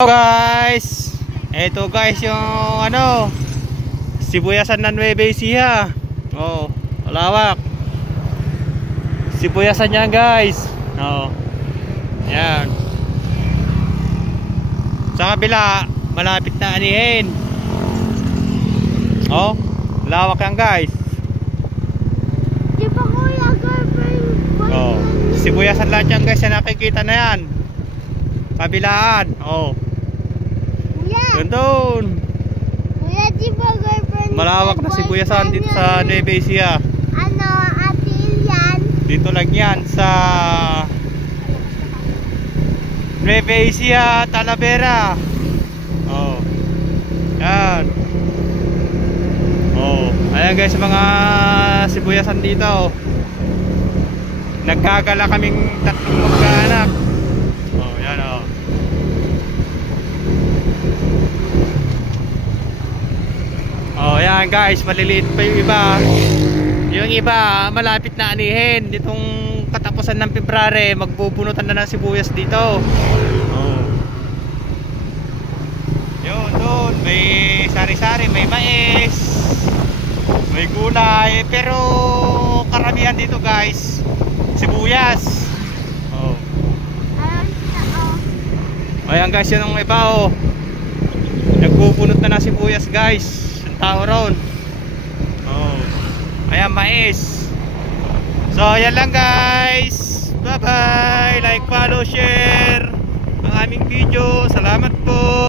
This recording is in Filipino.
Guys, eto guys yung sibuyasan ng Nueva Ecija. Oh, malawak. Sibuyasan yan guys. Oh. Yan. Sa kabila, malapit na anihin. Oh, malawak yan guys. Di ba kuya girlfriend? Oh, sibuyasan lahat yan guys, yan nakikita na yan. Kabilaan. Oh. Doon. Kuya, di ba girlfriend? Malawak na sibuyasan dito sa Nueva Ecija. Ate Ilian? Dito lang yan sa Nueva Ecija, Talavera. Oh. Yan. Oh. Ayan guys, mga sibuyasan dito. Nagkagala kaming tatlong magkaanak. Oh, yan oh. Oh, yan guys, maliliit pa yung iba. Yung iba, malapit na anihin. Ditong katapusan ng February, magbubunutan na ng sibuyas dito. Oh. Yun, doon. May sari-sari, may mais, may gulay. Pero karamihan dito guys, sibuyas. Oh. Ayan guys, yun ang iba oh. Nagbubunot na ng sibuyas guys. Tao ron. Oh. Ayan, mais. So, ayan lang guys. Bye bye. Like, follow, share ang aming video. Salamat po.